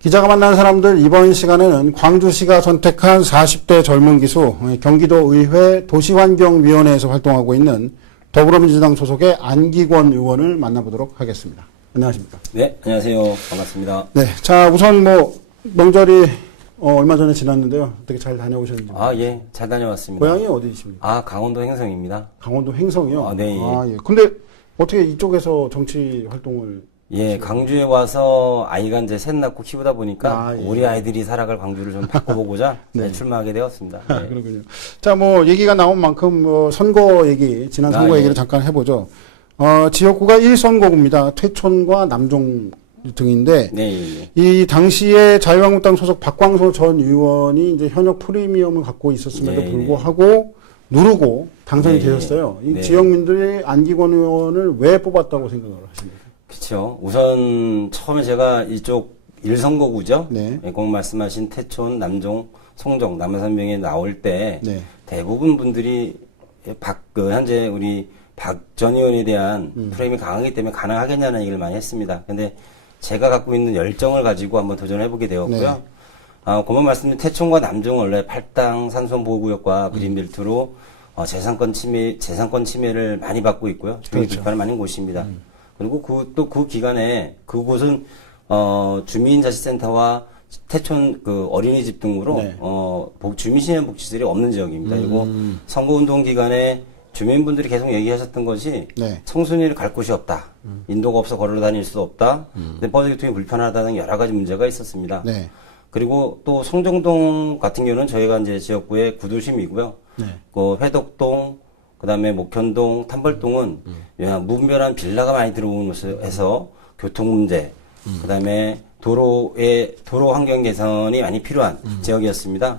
기자가 만난 사람들 이번 시간에는 광주시가 선택한 40대 젊은 기수 경기도 의회 도시환경위원회에서 활동하고 있는 더불어민주당 소속의 안기권 의원을 만나보도록 하겠습니다. 안녕하십니까? 네, 안녕하세요. 반갑습니다. 네, 자 우선 명절이 얼마 전에 지났는데요. 어떻게 잘 다녀오셨는지? 예, 잘 다녀왔습니다. 고향이 어디이십니까? 강원도 행성입니다. 강원도 행성이요? 네. 예. 근데 어떻게 이쪽에서 정치 활동을? 예, 강주에 와서 아이가 이제 셋 낳고 키우다 보니까 예. 우리 아이들이 살아갈 광주를 좀 바꿔보고자 네. 출마하게 되었습니다. 네. 그렇군요. 자, 얘기가 나온 만큼 선거 얘기, 지난 선거 예. 얘기를 잠깐 해보죠. 지역구가 1선거구입니다. 퇴촌과 남종 등인데, 네. 이 당시에 자유한국당 소속 박광서 전 의원이 이제 현역 프리미엄을 갖고 있었음에도 네. 불구하고 누르고 당선이 네. 되셨어요. 이 네. 지역민들이 안기권 의원을 왜 뽑았다고 생각을 하십니까? 그렇죠. 우선 처음에 제가 이쪽 1선거구죠. 네. 꼭 말씀하신 태촌, 남종, 송정, 남해산명에 나올 때 네. 대부분 분들이 현재 우리 박 전 의원에 대한 프레임이 강하기 때문에 가능하겠냐는 얘기를 많이 했습니다. 근데 제가 갖고 있는 열정을 가지고 한번 도전해보게 되었고요. 그만 말씀드린 태촌과 남종 원래 8당 산수원보호구역과 그린벨트로 재산권 침해를 많이 받고 있고요. 주민 그렇죠. 비판을 많이 곳입니다. 그리고 그 기간에 그곳은 주민자치센터와 태촌 어린이집 등으로 네. 주민신변복지들이 없는 지역입니다. 그리고 선거운동 기간에 주민분들이 계속 얘기하셨던 것이 네. 청소년이 갈 곳이 없다. 인도가 없어 걸어 다닐 수 없다. 근데 버스교통이 불편하다는 여러 가지 문제가 있었습니다. 네. 그리고 또 송정동 같은 경우는 저희가 이제 지역구의 구도심이고요. 네. 회덕동, 그다음에 목현동, 탐벌동은 무분별한 빌라가 많이 들어오는 곳에서 교통 문제, 그다음에 도로 환경 개선이 많이 필요한 지역이었습니다.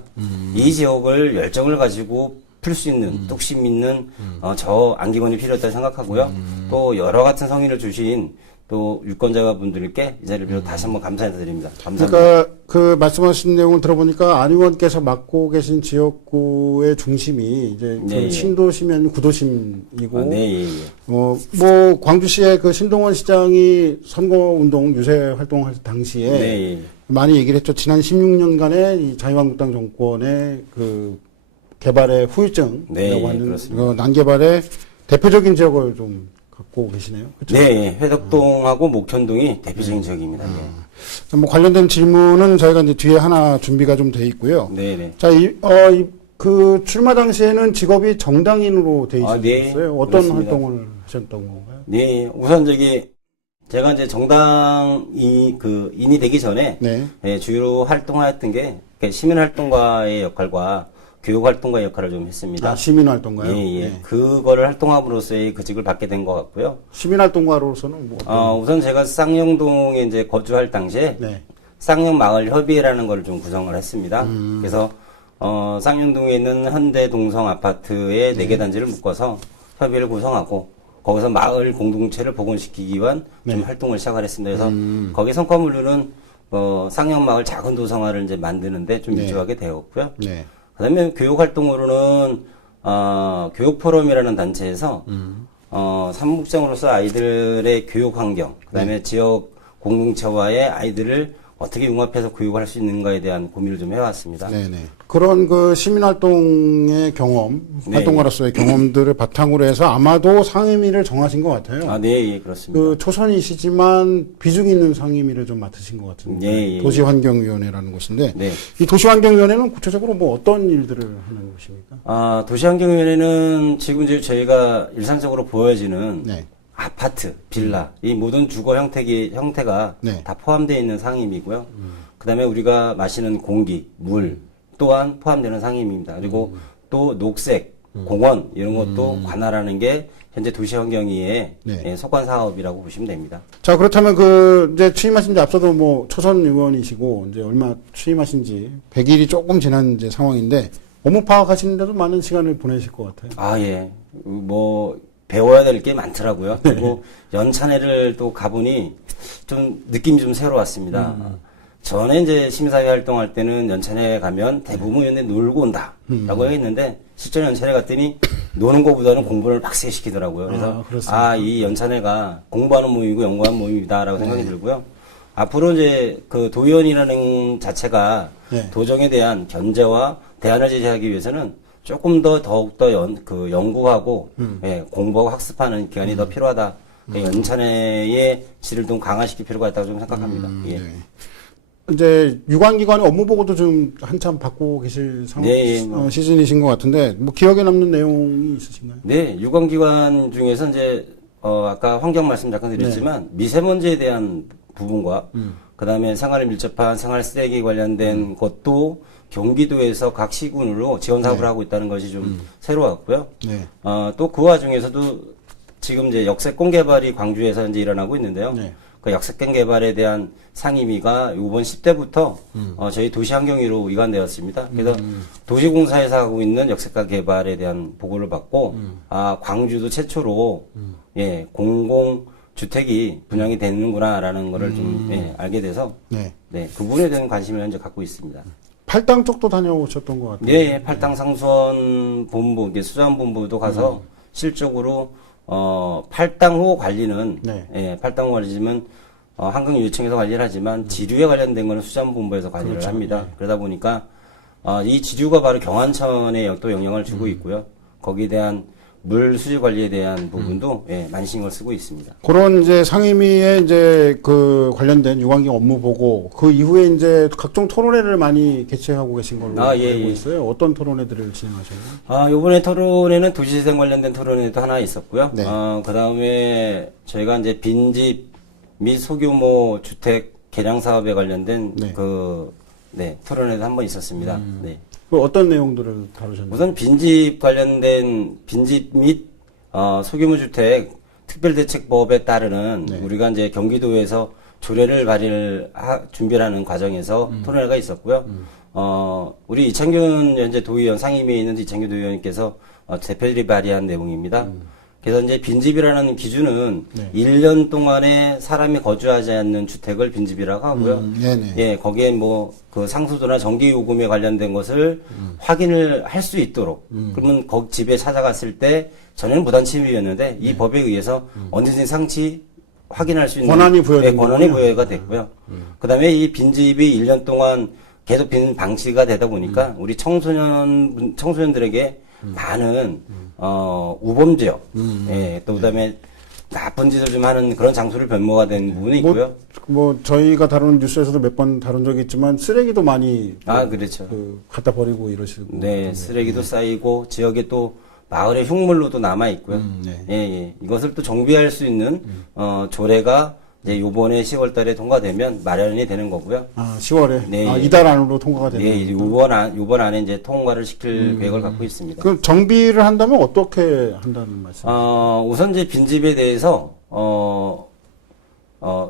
이 지역을 열정을 가지고 풀 수 있는 뚝심 있는 저 안기권이 필요했다고 생각하고요. 또 여러 같은 성의를 주신 또 유권자분들께 이 자리를 빌어 다시 한번 감사드립니다. 감사합니다. 그러니까 말씀하신 내용을 들어보니까 안 의원께서 맡고 계신 지역구의 중심이 이제 네, 신도심이 아니고 구도심이고, 네, 예. 광주시의 신동원 시장이 선거운동 유세 활동할 당시에 네, 예. 많이 얘기를 했죠. 지난 16년간의 이 자유한국당 정권의 개발의 후유증이라고 네, 하는 그렇습니다. 난개발의 대표적인 지역을 좀 갖고 계시네요. 그렇죠? 네, 회덕동하고 목현동이 대표적인 지역입니다. 예. 관련된 질문은 저희가 이제 뒤에 하나 준비가 좀 돼 있고요. 네. 자, 출마 당시에는 직업이 정당인으로 돼 있었어요. 네, 어떤 그렇습니다. 활동을 하셨던 건가요? 네, 우선 제가 이제 인이 되기 전에 네. 주로 활동하였던 게 시민활동가의 역할과 교육활동가의 역할을 좀 했습니다. 시민활동가요? 예. 네. 그거를 활동함으로써의 그 직을 받게 된 것 같고요. 시민활동가로서는 우선 제가 쌍용동에 이제 거주할 당시에 네. 쌍용마을협의회라는 걸 좀 구성을 했습니다. 그래서 쌍용동에 있는 현대동성 아파트의 4개 단지를 묶어서 협의회를 구성하고 거기서 마을 공동체를 복원시키기 위한 좀 활동을 시작을 했습니다. 그래서 거기 성과물로는 쌍용마을 작은 도성화를 이제 만드는데 좀 일조하게 되었고요. 네. 그다음에 교육 활동으로는 교육 포럼이라는 단체에서 사무국장으로서 아이들의 교육 환경, 그다음에 지역 공동체와의 아이들을 어떻게 융합해서 교육을 할 수 있는가에 대한 고민을 좀 해왔습니다. 네네. 그런 시민활동의 경험, 네. 활동가로서의 경험들을 바탕으로 해서 아마도 상임위를 정하신 것 같아요. 네, 예, 그렇습니다. 초선이시지만 비중 있는 상임위를 좀 맡으신 것 같은데. 예. 도시환경위원회라는 곳인데. 네. 이 도시환경위원회는 구체적으로 어떤 일들을 하는 곳입니까? 도시환경위원회는 지금 이제 저희가 일상적으로 보여지는 네. 아파트, 빌라, 이 모든 주거 형태가 네. 다 포함되어 있는 상임이고요. 그 다음에 우리가 마시는 공기, 물 또한 포함되는 상임입니다. 그리고 또 녹색, 공원 이런 것도 관할하는 게 현재 도시환경위의 네. 소관 사업이라고 보시면 됩니다. 자, 그렇다면 이제 취임하신 지 앞서도 초선 의원이시고, 이제 얼마 취임하신 지 100일이 조금 지난 이제 상황인데, 업무 파악하시는데도 많은 시간을 보내실 것 같아요. 예. 배워야 될 게 많더라고요. 그리고 연찬회를 또 가보니 좀 느낌이 좀 새로웠습니다. 전에 이제 시민사회 활동할 때는 연찬회 가면 대부분 연대 놀고 온다라고 했는데 실제 연찬회 갔더니 노는 것보다는 공부를 빡세게 시키더라고요. 그래서 그렇습니다. 이 연찬회가 공부하는 모임이고 연구하는 모임이다라고 생각이 들고요. 앞으로 이제 그 도의원이라는 자체가 네. 도정에 대한 견제와 대안을 제시하기 위해서는 조금 더 더욱더 연구하고 예, 공부하고 학습하는 기간이 더 필요하다. 연찬회의 질을 좀 강화시킬 필요가 있다고 좀 생각합니다. 예. 네. 이제 유관기관의 업무 보고도 좀 한참 받고 계실 네, 시즌이신 것 같은데 뭐 기억에 남는 내용이 있으신가요? 네, 유관기관 중에서 이제 아까 환경 말씀 잠깐 드렸지만 미세먼지에 대한 부분과 그다음에 생활에 밀접한 생활 쓰레기 관련된 것도 경기도에서 각 시군으로 지원 사업을 하고 있다는 것이 좀 새로웠고요. 네. 또 그 와중에서도 지금 이제 역세권 개발이 광주에서 이제 일어나고 있는데요. 네. 그 역세권 개발에 대한 상임위가 이번 10대부터 저희 도시환경위로 이관되었습니다. 그래서 도시공사에서 하고 있는 역세권 개발에 대한 보고를 받고 광주도 최초로 예, 공공 주택이 분양이 되는구나라는 거를 좀 예, 알게 돼서 네. 네, 그 부분에 대한 관심을 현재 갖고 있습니다. 팔당 쪽도 다녀오셨던 것 같아요. 네, 예, 팔당 상수원 본부, 이게 수자원본부도 가서 실적으로 팔당호 관리는 네. 예, 팔당호 관리지만 한국유치청에서 관리를 하지만 지류에 관련된 거는 수자원본부에서 관리를 그렇죠. 합니다. 그러다 보니까 이 지류가 바로 경안천에 또 영향을 주고 있고요. 거기에 대한 물 수질 관리에 대한 부분도 예, 많이 신경을 쓰고 있습니다. 그런 이제 상임위에 이제 그 관련된 유관기 업무 보고 그 이후에 이제 각종 토론회를 많이 개최하고 계신 걸로 알고 있어요. 어떤 토론회들을 진행하셨나요? 요번에 토론회는 도시재생 관련된 토론회도 하나 있었고요. 네. 그 다음에 저희가 이제 빈집 및 소규모 주택 개량 사업에 관련된 네. 토론회도 한 번 있었습니다. 네. 그 어떤 내용들을 다루셨나요? 우선 빈집 관련된 빈집 및 소규모 주택 특별대책법에 따르는 네. 우리가 이제 경기도에서 조례를 발의를 준비를 하는 과정에서 토론회가 있었고요. 우리 이창균 현재 도의원 상임위에 있는 이창균 도의원님께서 대표들이 발의한 내용입니다. 그래서 이제 빈집이라는 기준은 네. 1년 동안에 사람이 거주하지 않는 주택을 빈집이라고 하고요. 네네. 예, 거기에 뭐 그 상수도나 전기 요금에 관련된 것을 확인을 할 수 있도록. 그러면 거기 집에 찾아갔을 때 전에는 무단 침입이었는데 이 법에 의해서 언제든지 상치 확인할 수 있는 권한이 부여된 권한이 거군요. 부여가 됐고요. 그다음에 이 빈집이 1년 동안 계속 빈 방치가 되다 보니까 우리 청소년들에게 많은 우범지역, 예, 또 그다음에 나쁜 짓을 좀 하는 그런 장소를 변모가 된 부분이 있고요. 뭐 저희가 다루는 뉴스에서도 몇 번 다룬 적이 있지만 쓰레기도 많이 그렇죠. 갖다 버리고 이러시고. 네, 쓰레기도 쌓이고 지역에 또 마을의 흉물로도 남아 있고요. 네. 예, 예. 이것을 또 정비할 수 있는 조례가 이제 요번에 10월 달에 통과되면 마련이 되는 거고요. 10월에. 네, 예. 이달 안으로 통과가 되는 예, 이제 요번 안에 이제 통과를 시킬 계획을 갖고 있습니다. 그럼 정비를 한다면 어떻게 한다는 말씀? 우선 이제 빈집에 대해서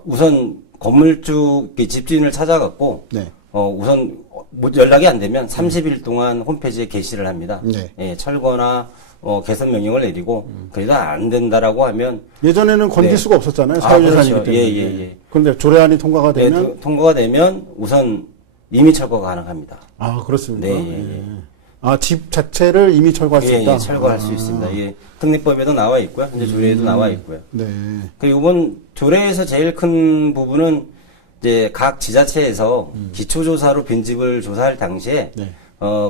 우선 건물주 집주인을 찾아갖고 네. 우선 연락이 안 되면 30일 동안 홈페이지에 게시를 합니다. 네. 예, 철거나 개선 명령을 내리고 그래도 안 된다라고 하면 예전에는 건질 네. 수가 없었잖아요. 사유재산이기 그렇죠. 때문에. 예. 그런데 조례안이 통과가 네, 되면 통과가 되면 우선 임의 철거가 가능합니다. 그렇습니까? 네, 예. 집 자체를 이미 철거할 수 있다. 예, 철거할 수 있습니다. 예, 특례법에도 나와 있고요. 이제 조례에도 나와 있고요. 네. 그 이번 조례에서 제일 큰 부분은 이제 각 지자체에서 기초조사로 빈집을 조사할 당시에 네.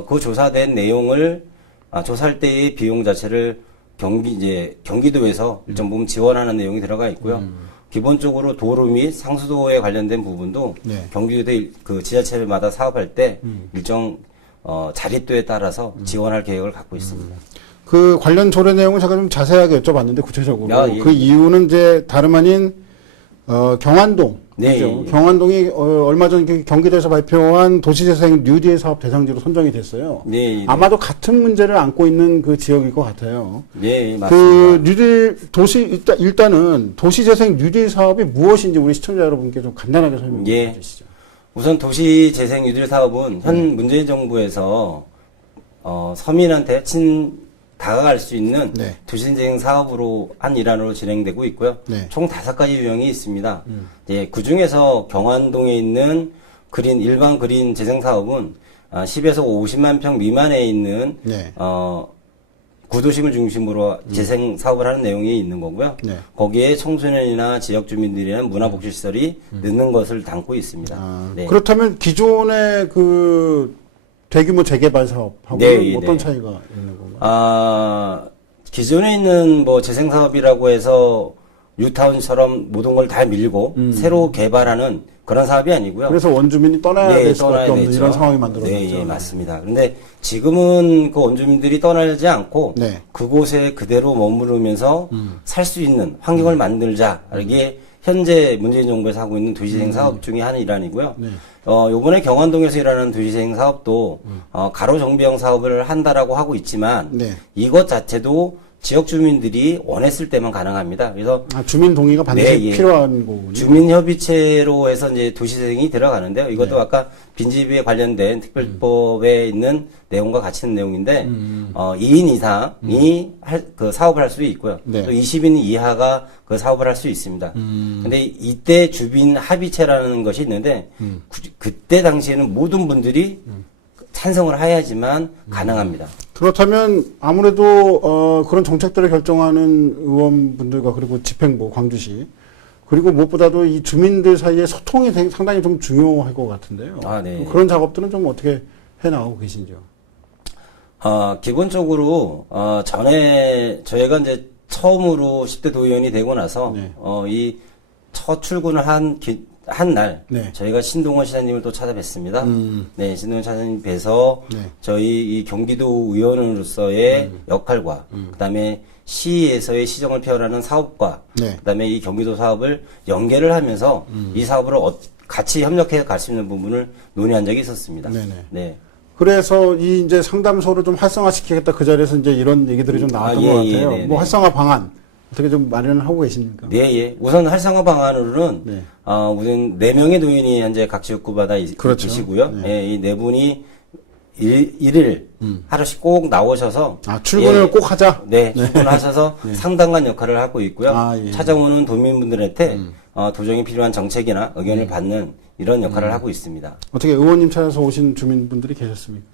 그 조사된 내용을 조사할 때의 비용 자체를 경기도에서 일정 부분 지원하는 내용이 들어가 있고요. 기본적으로 도로 및 상수도에 관련된 부분도 네. 경기도에 그 지자체마다 사업할 때 일정 자립도에 따라서 지원할 계획을 갖고 있습니다. 그 관련 조례 내용을 제가 좀 자세하게 여쭤봤는데 구체적으로 예. 그 이유는 이제 다름 아닌 경안동. 네, 그죠? 예. 경안동이 얼마 전 경기도에서 발표한 도시재생 뉴딜 사업 대상지로 선정이 됐어요. 네, 아마도 같은 문제를 안고 있는 그 지역일 것 같아요. 네, 맞습니다. 그 뉴딜 일단은 도시재생 뉴딜 사업이 무엇인지 우리 시청자 여러분께 좀 간단하게 설명해 예. 주시죠. 우선 도시재생 뉴딜 사업은 현 문재인 정부에서 서민한테 다가갈 수 있는 네. 도시재생 사업으로 한 일환으로 진행되고 있고요. 네. 총 5가지 유형이 있습니다. 예, 그 중에서 경안동에 있는 일반 그린 재생 사업은 10에서 50만 평 미만에 있는 네. 구도심을 중심으로 재생 사업을 하는 내용이 있는 거고요. 네. 거기에 청소년이나 지역 주민들이나 문화복지시설이 넣는 것을 담고 있습니다. 아, 네. 그렇다면 기존의 그 대규모 재개발 사업하고 네, 어떤 네. 차이가 있는 건가요? 기존에 있는 뭐 재생 사업이라고 해서 뉴타운처럼 모든 걸 다 밀고 새로 개발하는 그런 사업이 아니고요. 그래서 원주민이 떠나야 될 수밖에 떠나야 없는 되죠. 이런 상황이 만들어졌죠. 네, 예, 맞습니다. 그런데 지금은 그 원주민들이 떠나지 않고 네. 그곳에 그대로 머무르면서 살 수 있는 환경을 만들자. 이게 현재 문재인 정부에서 하고 있는 도시재생 사업 중에 한 일환이고요. 네. 요번에 경안동에서 일하는 도시재생 사업도 가로 정비형 사업을 한다라고 하고 있지만 네. 이것 자체도 지역 주민들이 원했을 때만 가능합니다. 그래서 주민 동의가 반드시 네, 예. 필요한 거군요. 주민협의체로 해서 이제 도시재생이 들어가는데요. 이것도 네. 아까 빈집에 관련된 특별법에 있는 내용과 같이 있는 내용인데, 2인 이상이 그 사업을 할 수 있고요. 네. 또 20인 이하가 그 사업을 할 수 있습니다. 근데 이때 주민 합의체라는 것이 있는데, 그때 당시에는 모든 분들이 찬성을 해야지만 가능합니다. 그렇다면 아무래도 그런 정책들을 결정하는 의원분들과 그리고 집행부, 광주시 그리고 무엇보다도 이 주민들 사이의 소통이 상당히 좀 중요할 것 같은데요. 네. 그런 작업들은 좀 어떻게 해나가고 계신지요? 기본적으로 전에 저희가 이제 처음으로 10대 도의원이 되고 나서 네. 이 첫 출근을 한 날 네. 저희가 신동원 시장님을 또 찾아뵀습니다. 네, 신동원 시장님 뵈서 네. 저희 이 경기도 의원으로서의 역할과 그다음에 시에서의 시정을 펴라는 사업과 네. 그다음에 이 경기도 사업을 연계를 하면서 이 사업을 같이 협력해 갈 수 있는 부분을 논의한 적이 있었습니다. 네네. 네. 그래서 이 이제 상담소를 좀 활성화시키겠다 그 자리에서 이제 이런 얘기들이 좀 나왔던 것 같아요. 네, 뭐 네. 활성화 방안 어떻게 좀 마련을 하고 계십니까? 네, 예. 우선 활성화 방안으로는, 네. 우선 4명의 노인이 현재 각 지역구마다 그렇죠. 계시고요. 네. 예, 이 4분이 일일 하루씩 꼭 나오셔서. 출근을 예, 꼭 하자. 네, 출근하셔서 상담관 역할을 하고 있고요. 예. 찾아오는 도민분들한테 도정이 필요한 정책이나 의견을 받는 이런 역할을 하고 있습니다. 어떻게 의원님 찾아서 오신 주민분들이 계셨습니까?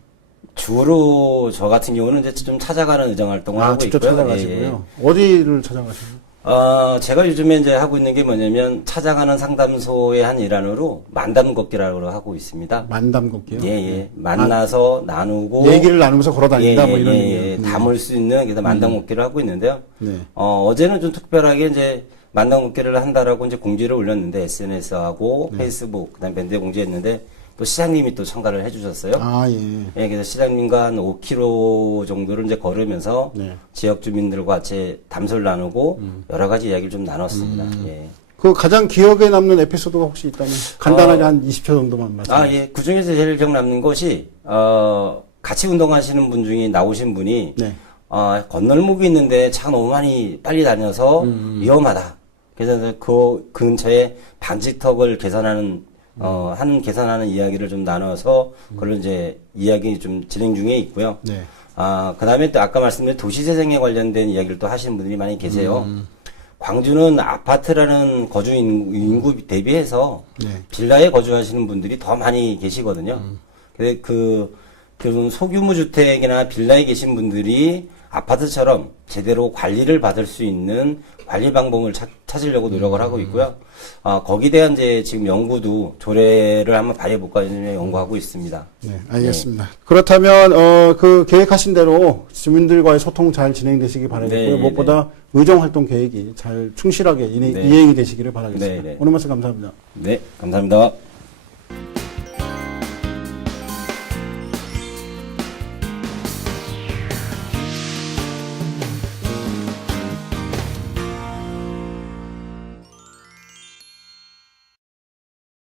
주로 저 같은 경우는 이제 좀 찾아가는 의정 활동을 하고 직접 있고요. 찾아가시고요. 어디를 찾아가시나요? 제가 요즘에 이제 하고 있는 게 뭐냐면 찾아가는 상담소의 한 일환으로 만담 걷기라고 하고 있습니다. 만담 걷기요? 예, 예. 만나서 나누고 얘기를 나누면서 걸어 다닌다 뭐 이런 예. 담을 수 있는 그래서 만담 걷기를 하고 있는데요. 네. 어제는 좀 특별하게 이제 만담 걷기를 한다라고 이제 공지를 올렸는데 SNS하고 페이스북 그다음에 밴드에 공지했는데 또 시장님이 또 참가를 해주셨어요. 예. 예, 그래서 시장님과 한 5km 정도를 이제 걸으면서 네. 지역 주민들과 같이 담소를 나누고 여러 가지 이야기를 좀 나눴습니다. 예. 그 가장 기억에 남는 에피소드가 혹시 있다면 간단하게 한 20초 정도만 말씀해 주세요. 예. 그 중에서 제일 기억 남는 것이, 같이 운동하시는 분 중에 나오신 분이, 네. 건널목이 있는데 차가 너무 많이 빨리 다녀서 위험하다. 그래서 그 근처에 방지턱을 개선하는 계산하는 이야기를 좀 나눠서, 그걸 이제 이야기 좀 진행 중에 있고요. 네. 그 다음에 또 아까 말씀드린 도시재생에 관련된 이야기를 또 하시는 분들이 많이 계세요. 광주는 아파트라는 거주 인구 대비해서 네. 빌라에 거주하시는 분들이 더 많이 계시거든요. 근데 그런 소규모 주택이나 빌라에 계신 분들이 아파트처럼 제대로 관리를 받을 수 있는 관리 방법을 찾으려고 노력을 하고 있고요. 거기에 대한 이제 지금 연구도 조례를 한번 발의해볼까 연구하고 있습니다. 네, 알겠습니다. 그렇다면 그 계획하신 대로 주민들과의 소통 잘 진행되시기 바라겠고요. 네, 무엇보다 의정 활동 계획이 잘 충실하게 네. 이행이 되시기를 바라겠습니다. 네, 네. 오늘 말씀 감사합니다. 네, 감사합니다.